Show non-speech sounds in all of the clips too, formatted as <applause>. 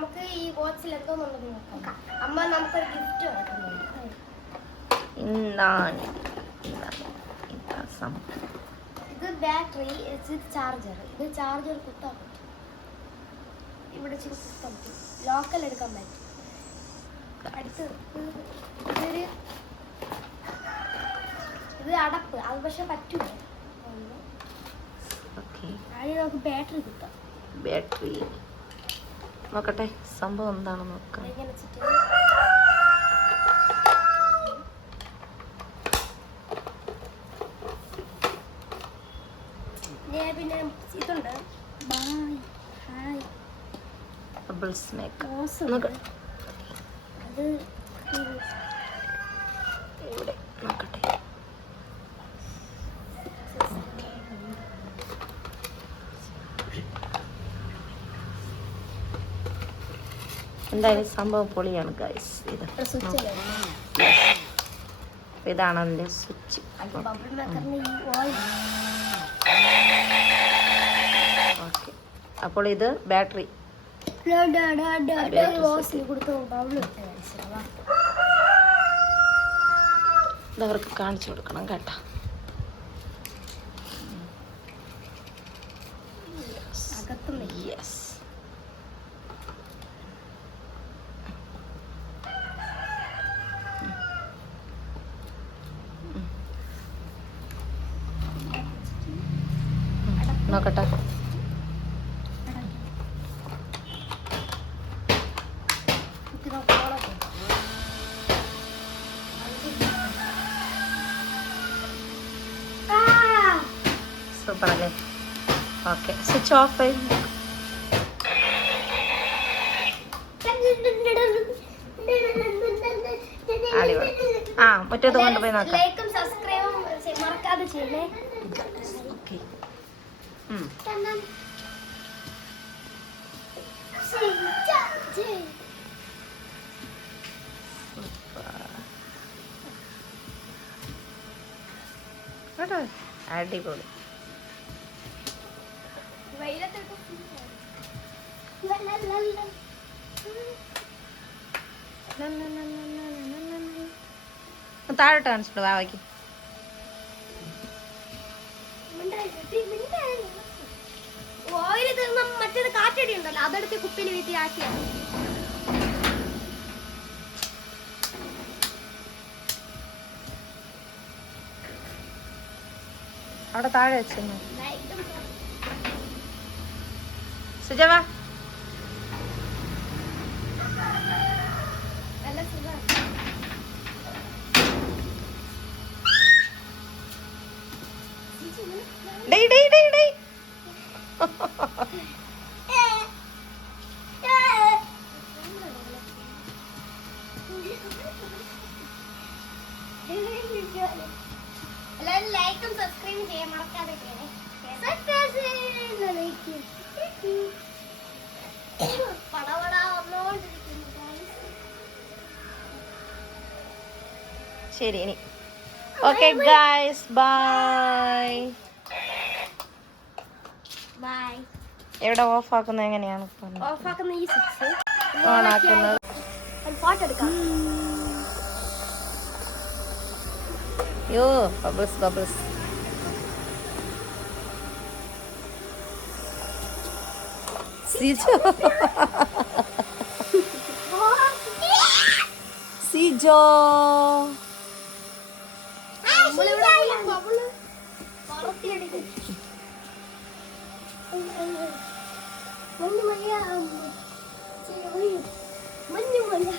നമുക്ക് ഈ ബോക്സിൽ എന്തോന്നുണ്ടെന്ന് നോക്കാം. അമ്മ നമുക്കൊരു ഗിഫ്റ്റ് എന്താണ് ഇതാ. ബാറ്ററി ഇത് ചാർജർ ഇത് ചാർജർ കുത്താൻ പറ്റും. ഇവിടെ കുത്താൻ പറ്റും. ലോക്കൽ എടുക്കാൻ പറ്റും. അടുത്ത് ഇത് ഇതൊരു ഇത് അടപ്പ്. അത് പക്ഷെ പറ്റൂല. നമുക്ക് ബാറ്ററി കുത്താം. ബാറ്ററി നോക്കട്ടെ സംഭവം എന്താണെന്ന് നോക്കാം. പിന്നെ ഇതുണ്ട്. ബായ് ഹായ് ബബിൾസ് മേക്ക് അത് ഇത് ഇവിടെ നോക്കട്ടെ എന്തായാലും സംഭവം പൊളിയാണ് ഗൈസ് ഇത് ഇതാണ് അതിന്റെ സ്വിച്ച് ഓക്കെ. അപ്പോൾ ഇത് ബാറ്ററി. ഇതവർക്ക് കാണിച്ചു കൊടുക്കണം കേട്ടോ. യെസ് നോക്കട്ടെ. സൂപ്പറല്ലേ? ഓക്കെ സ്വിച്ച് ഓഫ് അടിപൊളി. ആ മറ്റേത് കൊണ്ടുപോയി നോക്കാം. ലൈക്കും സബ്സ്ക്രൈബും മറക്കാതെ ചെയ്യണേ അടിപൊളി. താഴോട്ട് കാണിച്ചിട്ട് വാവയ്ക്ക് തീർന്ന മറ്റേത് കാറ്റടി ഉണ്ടല്ലോ അതെടുത്ത് കുപ്പിയിൽ വീട്ടി ആക്കിയാണ് അവിടെ താഴെ വെച്ചിരുന്നു? സുജവ നല്ല സുഖമാണ് എല്ലാവരും ലൈക്കും സബ്സ്ക്രൈബ് ചെയ്യാൻ മറക്കാതെ വന്നുകൊണ്ടിരിക്കുന്നു. ശരി ഇനി. ഓക്കെ ഗായ്സ് ബൈ ബൈ എവിടെ ഓഫ് ആക്കുന്നത് എങ്ങനെയാണ്? ഓഫ് ആക്കുന്നത് ഈ സ്വിച്ച് ഓൺ ആക്കുന്നത്. ഫോട്ടോ എടുക്കാം. यो बबल्स बबल्स सीजो सीजो मन्नी मन्नी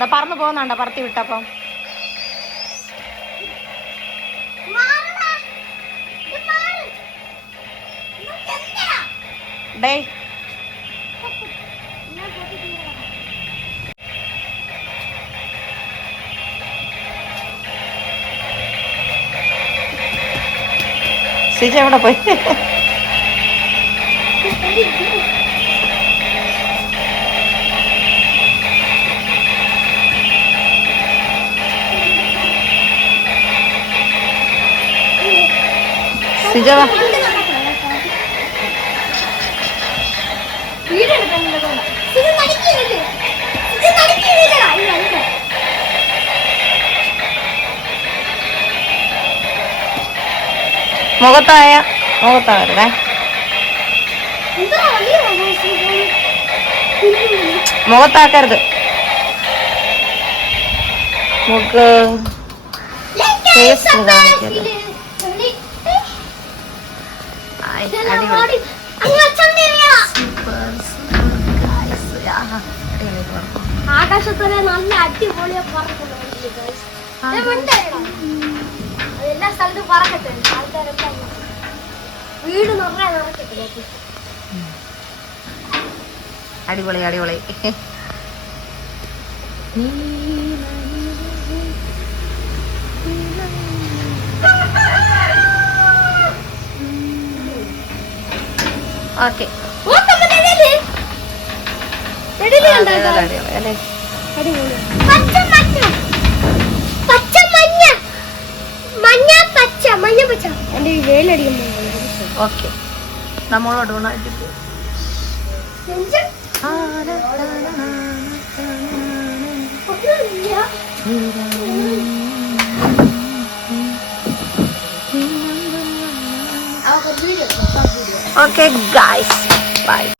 ഇതാ പറന്ന് പോകുന്നുണ്ട പറത്തി വിട്ടപ്പം. ഡേ ശരി എവിടെ പോയി? ശ്രീജ വാ മുഖത്തായ മുഖത്താവരുതേ. മുഖത്താക്കരുത്. മുഖ്. ഫേസ് കാണിക്കരുത് ആയ്, അടിപൊളി. അടിപൊളി പടം. ആകാശത്തോടെ നല്ല അടിപൊളിയാ പറക്കുന്നുണ്ട് എല്ലാ സ്ഥലത്തും പറക്കട്ടെ. ആൾക്കാരൊക്കെ. വീട് നിറയെ നടക്കത്തില്ലേ അടിപൊളി അടിപൊളി. <laughs> വേലടിക്കുമ്പോൾ ഓക്കെ. നമ്മളോട് ഗുണമായിട്ട് ഓക്കെ ഗായ്സ് ബൈ എന്റെ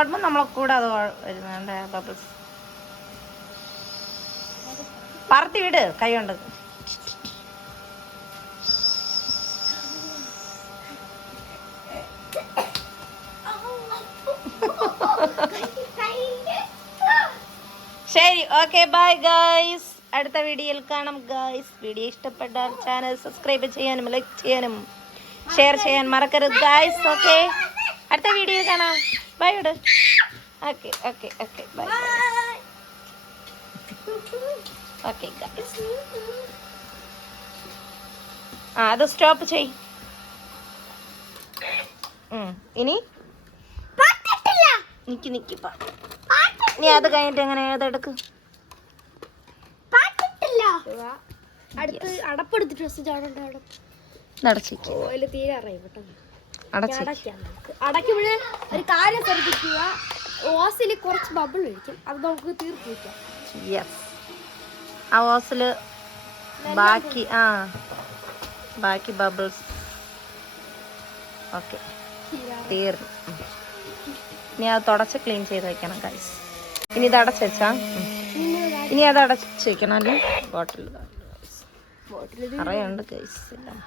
ഓടുമ്പോൾ നമ്മളെ കൂടെ അത് വരുന്നുണ്ട്. ബബിൾസ് പറത്തി വിട് കൈ കൊണ്ട്. ശരി ഓക്കെ ബൈ ഗൈസ് അടുത്ത വീഡിയോയിൽ കാണാം ഗൈസ് വീഡിയോ ഇഷ്ടപ്പെട്ടാൽ ചാനൽ സബ്സ്ക്രൈബ് ചെയ്യാനും ലൈക്ക് ചെയ്യാനും ഷെയർ ചെയ്യാൻ മറക്കരുത് ഗൈസ് ഓക്കെ അടുത്ത വീഡിയോ കാണാം. ബൈ ഇട് okay okay okay bye okay ആ അത് സ്റ്റോപ്പ് ചെയ്. ഇനി? പാട്ടിട്ടില്ല. നിക്ക് നിക്കിപ്പ പാട്ട് നീ അത് കഴിഞ്ഞിട്ട് എങ്ങനെ ഏതെടുക്ക് പാട്ടിട്ടില്ല. അടുത്ത് അടപ്പെടുത്ത് ഡ്രസ്സ് ചാടണ്ട അടപ്പ് നടച്ചിക്ക് അതിൽ തീരെ അറിയാം പെട്ടെന്ന് അടയ്ക്കാം നമുക്ക്. ഒരു കാര്യം ശ്രദ്ധിക്കുക. ഓസിൽ കുറച്ച് ബബിൾ ഒഴിക്കും. അത് നമുക്ക് തീർത്ത് വയ്ക്കാം. യെസ് ആ ഓസിൽ ബാക്കി ആ ബാക്കി ബബിൾസ് ഓക്കെ തീർന്നു. ഇനി അത് തുടച്ച് ക്ലീൻ ചെയ്ത് വെക്കണം കൈസ് ഇനി ഇത് അടച്ച് വെച്ചാ. ഇനി അത് അടച്ച് വെക്കണം അല്ലേ? ബോട്ടിൽ ബോട്ടിൽ കൈസ് എല്ലാം